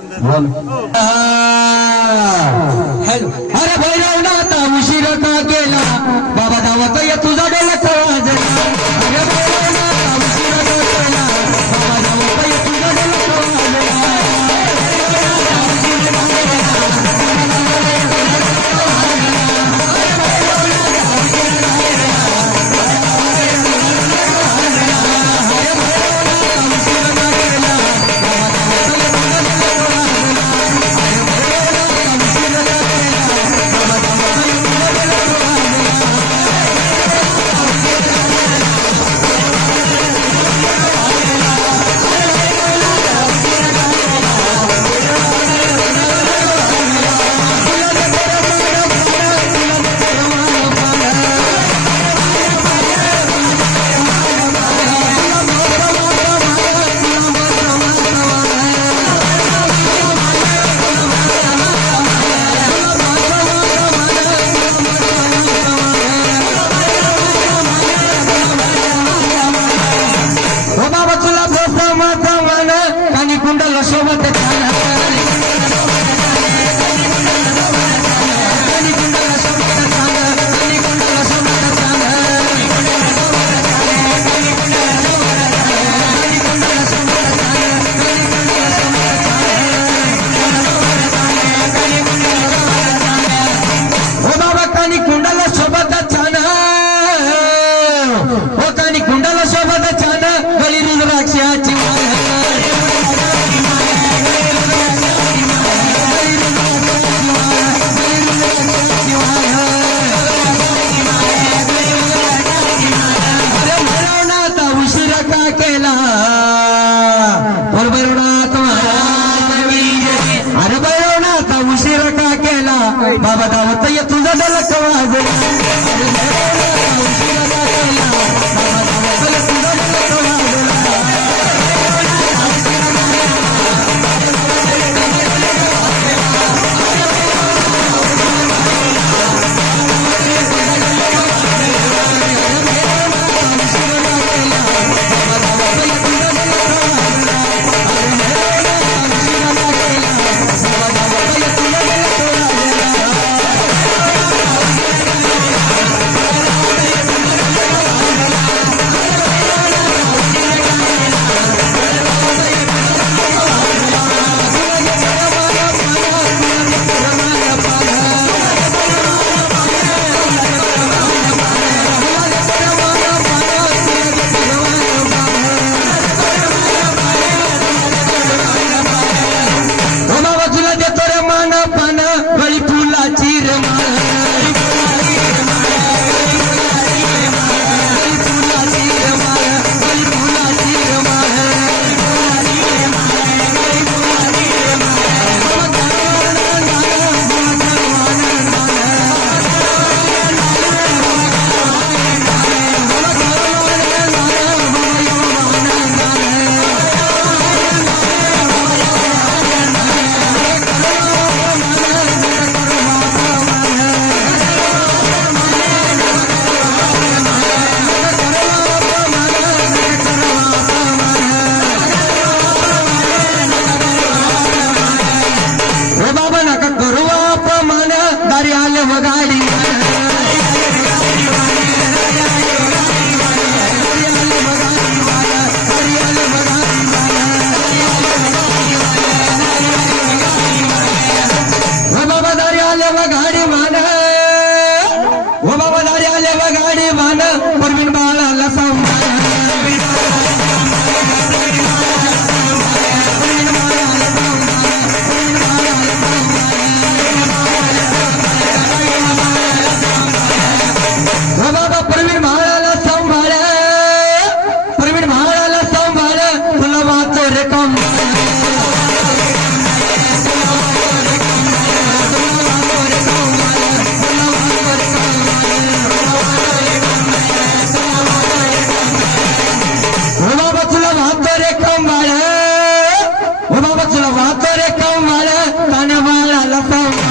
अरे भईरव न तव्हां उशीर था के न ஓ தானி குண்டல சோபத சான வலிருது வாக்சியாச்சி बाबा तव्हां तुंहिंजा दाल دے लगा Thank mm -hmm. you.